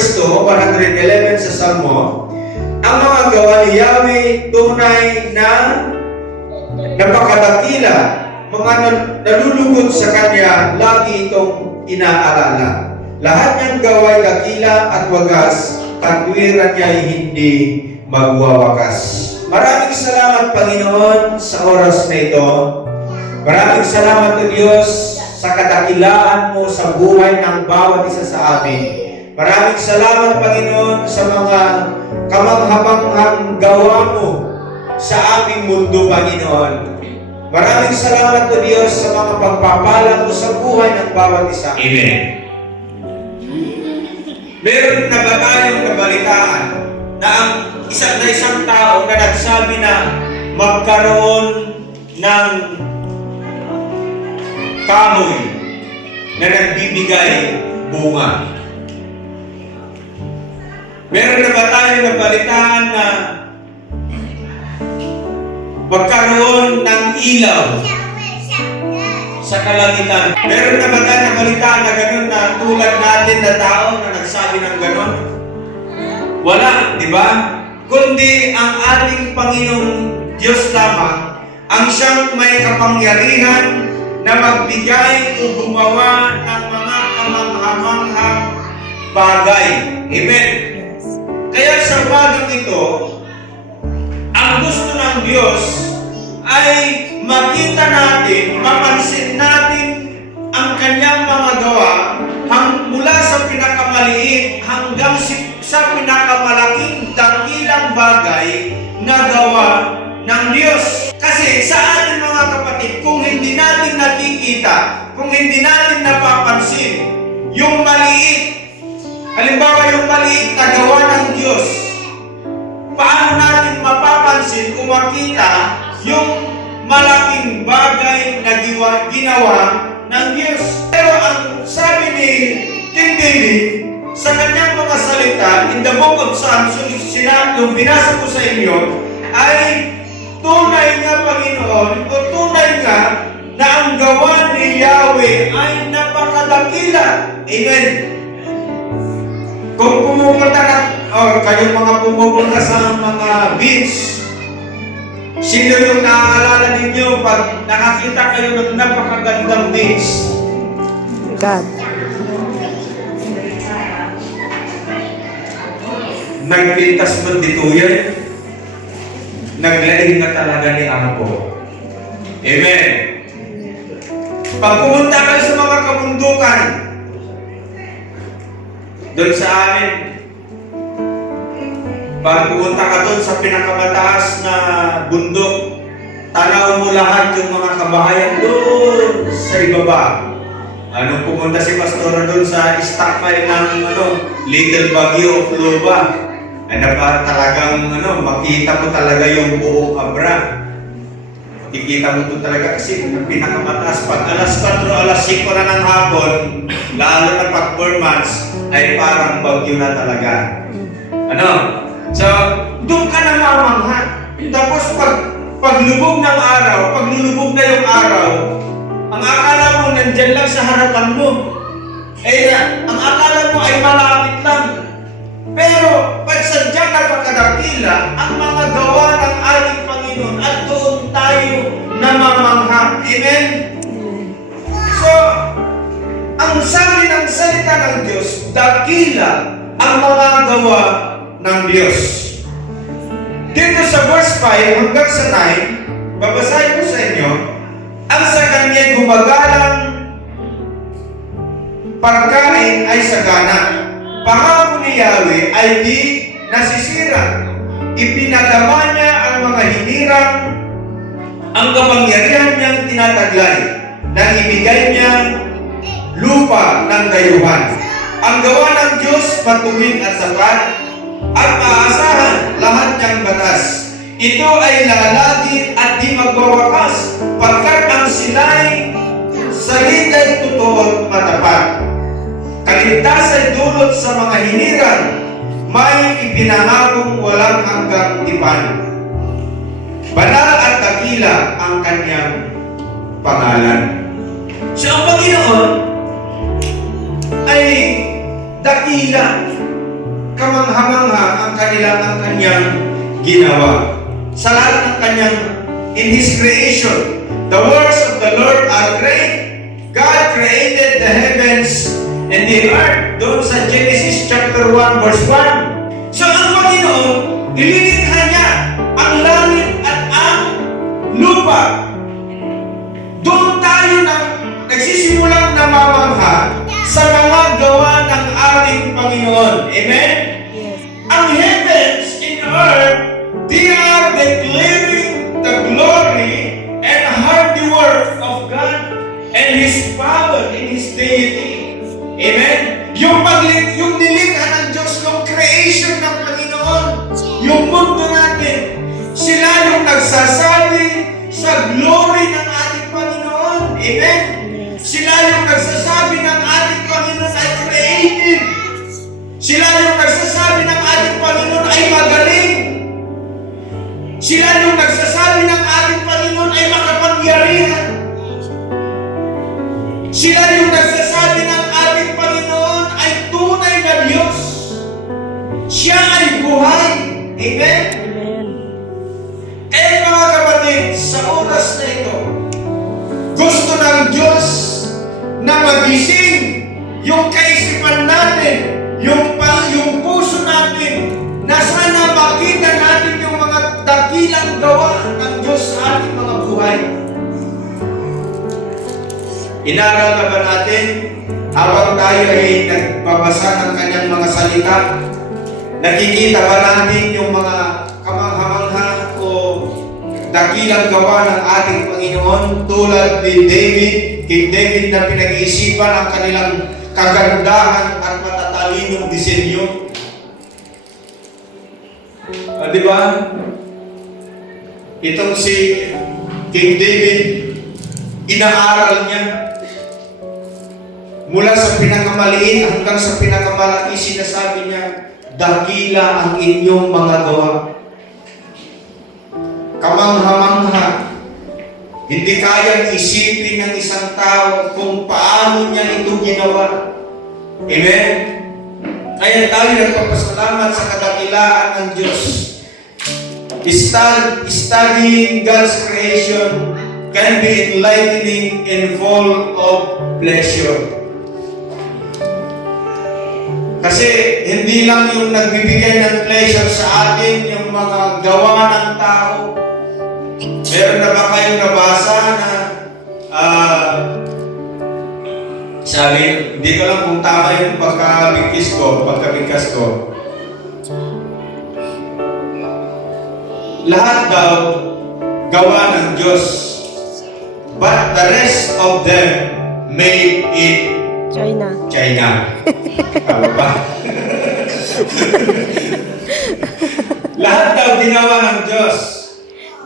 verse 2, 111 sa Salmo, ang mga gawa ni Yahweh tunay na napakadakila, mga nalulugod sa Kanya, lagi itong inaalala. Lahat niyang gawa'y dakila at wagas, katwiran niya ay hindi magwawakas. Maraming salamat, Panginoon, sa oras na ito. Maraming salamat, O Diyos, sa kadakilaan mo sa buhay ng bawat isa sa amin. Maraming salamat, Panginoon, sa mga kamanghamanghang gawa mo sa aming mundo, Panginoon. Maraming salamat, O Diyos, sa mga pagpapala mo sa buhay ng bawat isa. Amen. Meron na ba tayong nabalitaan na ang isang tao na nagsabi na magkaroon ng kahoy na nagbibigay bunga? Meron na ba tayong nabalitaan na magkaroon ng ilaw sa kalangitan? Meron na ba tayong nabalitaan na gano'n na tulad natin na tao na nagsabi ng gano'n? Wala, di ba? Kundi ang ating Panginoong Diyos lamang ang siyang may kapangyarihan na magbigay o gumawa ng mga kamanghamanghang bagay. Amen. Kaya sa umagang ito, ang gusto ng Diyos ay makita natin, mapansin natin ang Kanyang mga gawa mula sa pinakamaliit hanggang sa pinakamalaking dakilang bagay na gawa ng Diyos. Kasi sa atin mga kapatid, kung hindi natin nakikita, kung hindi natin napapansin, yung maliit, halimbawa yung maliit na gawa ng Diyos, paano natin mapapansin kung makita yung malaking bagay na ginawa ng Diyos? Pero ang sabi ni King David sa kanyang mga salita in the book of Psalms, yung binasa ko sa inyo, ay tunay nga, Panginoon, o tunay nga na ang gawa ni Yahweh ay napakadakila. Amen. Kung pumupunta na, kayong mga pumupunta sa mga beach, sino yung naaalala ninyo pag nakakita kayo ng napakagandang beach? God. Nagpintas mo dito yan, naglaing na talaga ni Apo. Amen. Pag pumunta kayo sa mga kabundukan, doon sa amin, pag pumunta ka doon sa pinakamataas na bundok, tanaw mo lahat yung mga kabahayan doon sa ibaba. Pumunta si Pastora doon sa stockpile ng Little Baguio of Luba. Para talagang makita mo talaga yung buong Abra. Makikita mo ito talaga kasi pinakamataas. Pag alas 4, alas 5 na ng hapon, lalo na pag 4 months, ay parang bagyo na talaga. So, doon ka na mamangha. Tapos paglubog ng araw, paglulubog na yung araw, ang akala mo nandyan lang sa harapan mo. Ang akala mo ay malapit lang. Pero, pag sadyang napakadakila, ang mga gawa ng ating Panginoon at doon tayo namamangha. Amen? So, ang sabi ng salita ng Diyos, dakila ang mga gawa ng Diyos. Dito sa verse 5 hanggang sa 9, babasahin ko sa inyo, ang sa Kanya gumagalang pagkain ay sagana. Pangako ni Yahweh ay di nasisira. Ipinadama niya ang mga hinirang, ang kapangyarihan niyang tinataglay, nang ibigay niya lupa ng dayuhan. Ang gawa ng Diyos matuwid at sapat, at maasahan lahat niyang batas. Ito ay lalagi at di magwawakas, pagkat ang sila'y salita'y totoo at matapat. Kaligtas ay dulot sa mga hinirang, may ipinangakong walang hanggang tipan. Banal at dakila ang kanyang pangalan. So ang Panginoon ay dakila. kamangha-mangha ang kanyang ginawa. Sa lahat ng kanyang, in His creation, the works of the Lord are great. God created the heavens and the earth. Doon sa Genesis chapter 1 verse 1. So ang Panginoon, ililikha niya ang langit at ang lupa. Doon tayo nagsisimulang namamangha sa mga gawa ng ating Panginoon. Amen? Yes. Ang heavens and earth, they are declaring the glory and handiwork of God and His power and His deity. Amen? Yung nilikha ng Diyos, yung creation ng Panginoon, yung mundo natin, sila yung nagsasabi sa glory ng ating Panginoon. Amen? Sila yung nagsasabi ng ating Panginoon ay creative. Sila yung nagsasabi ng ating Panginoon ay magaling. Sila yung nagsasabi ng ating Panginoon ay makapangyarihan. Sila yung nagsasabi ng ating Panginoon ay tunay na Diyos. Siya ay buhay. Amen? Amen. Eh mga kapatid, sa oras na ito, gusto ng Diyos na magising yung kaisipan natin, yung puso natin, na sana makita natin yung mga dakilang gawa ng Diyos sa ating mga buhay. Inaral na ba natin habang tayo ay nagbabasa ng kanyang mga salita? Nakikita ba natin yung mga kamangha-mangha o dakilang gawa ng ating Panginoon tulad ni David, King David na pinag-iisipan ang kanilang kagandahan at matatalinong disenyo? Di ba? Itong si King David, inaaral niya mula sa pinakamaliit hanggang sa pinakamalaki. Sinasabi niya, dakila ang inyong mga gawa. Kamangha-mangha. Hindi kayang isipin ng isang tao kung paano niya ito ginawa. Amen? Kaya tayo nagpapasalamat sa kadakilaan ng Diyos. Studying God's creation can be enlightening and full of pleasure. Kasi hindi lang yung nagbibigay ng pleasure sa atin yung mga gawa ng tao. Meron na ba kayong nabasa na sabi, hindi ko lang kung tama yung pagkabigkas ko. Lahat daw gawa ng Diyos, but the rest of them made in China. Tama ba? Lahat daw ginawa ng Diyos,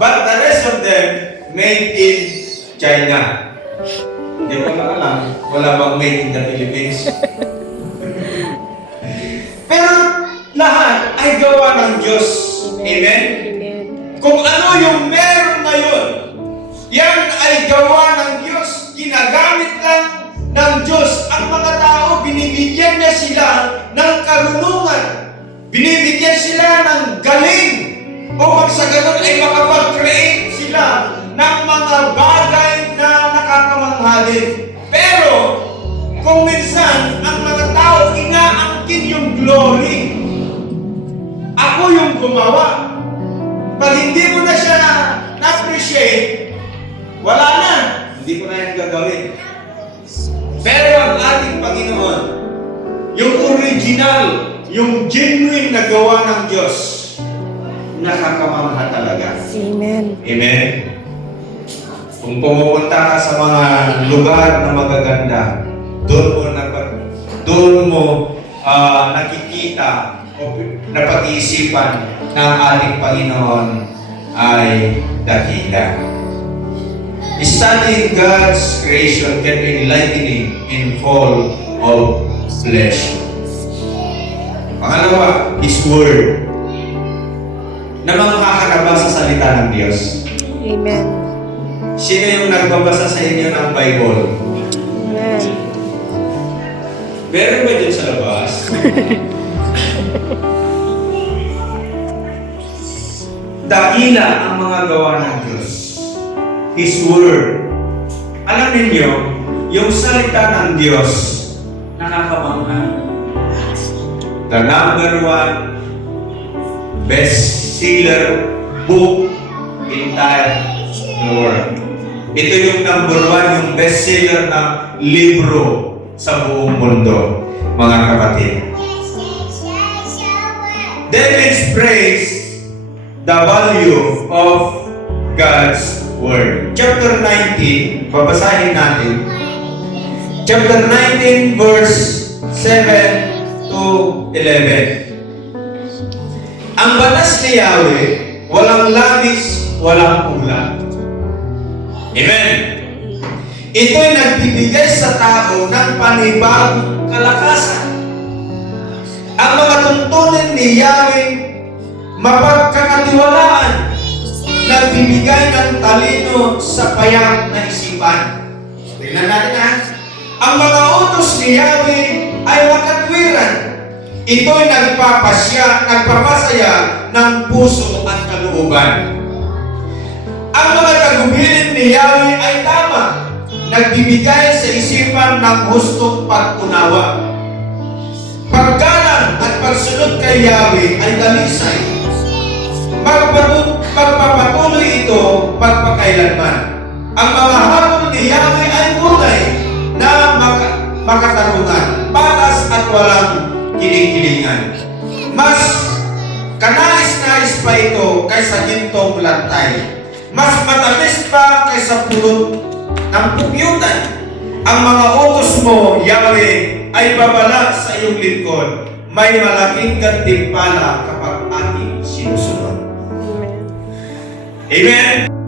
but the rest of them made in China. Hindi ko na alam, wala bang made in the Philippines? Pero lahat ay gawa ng Diyos. Amen? Kung ano yung meron ngayon, yan ay gawa ng Diyos. Ginagamit lang ng Diyos. Ang mga tao, binibigyan niya sila ng karunungan. Binibigyan sila ng galing. Upang sa ganun ay makapag-create sila ng mga bagay na nakakamangha din. Pero, kung minsan, ang mga tao inaangkin yung glory. Ako yung gumawa. Pag hindi mo na siya na-appreciate, wala na. Hindi ko na yan gagawin. Pero ang ating Panginoon, yung original, yung genuine na gawa ng Diyos, nakakamangha talaga. Amen. Amen? Kung pumupunta ka sa mga lugar na magaganda, doon mo nakikita o napag-iisipan ng ating Panginoon ay dakila. Studying God's creation can be enlightening and full of pleasure. Pangalawa, His Word. Na makakabasa sa salita ng Diyos. Amen. Sino yung nagbabasa sa inyo ng Bible? Amen. Meron ba dyan sa labas? dakila ang mga gawa ng Diyos. His Word. Alam ninyo, yung salita ng Diyos, nakakabangha. The number one best-seller book in the world. Ito yung number one, yung best-seller na libro sa buong mundo, mga kapatid. David's praise the value of God's Word. Chapter 19, babasahin natin. Chapter 19, verse 7 to 11. Ang batas ni Yahweh, walang labis, walang kulang. Amen. Ito'y nagbibigay sa tao ng panibagong kalakasan. Ang mga tuntunin ni Yahweh, mapagkakatiwalaan, nagbibigay ng talino sa payag na isipan. Tingnan natin ha. Ang mga utos ni Yahweh ay makatwiran. Ito'y nagpapasaya ng puso at kalooban. Ang mga tagubilin ni Yahweh ay tama, nagbibigay sa isipan ng hustong pag-unawa. Paggalang at pagsunod kay Yahweh ay dalisay. Magpapatuloy ito magpakailanman. Ang mga habol ni Yahweh ay tunay na makatarungan, patas at walang kiling-kilingan. Mas kanais-nais pa ito kaysa gintong lantay. Mas matamis pa kaysa pulot ng pukyutan. Ang mga utos mo, Yahweh, ay babala sa iyong lingkod. May malaking gantimpala kapag ating sinusunod. Amen.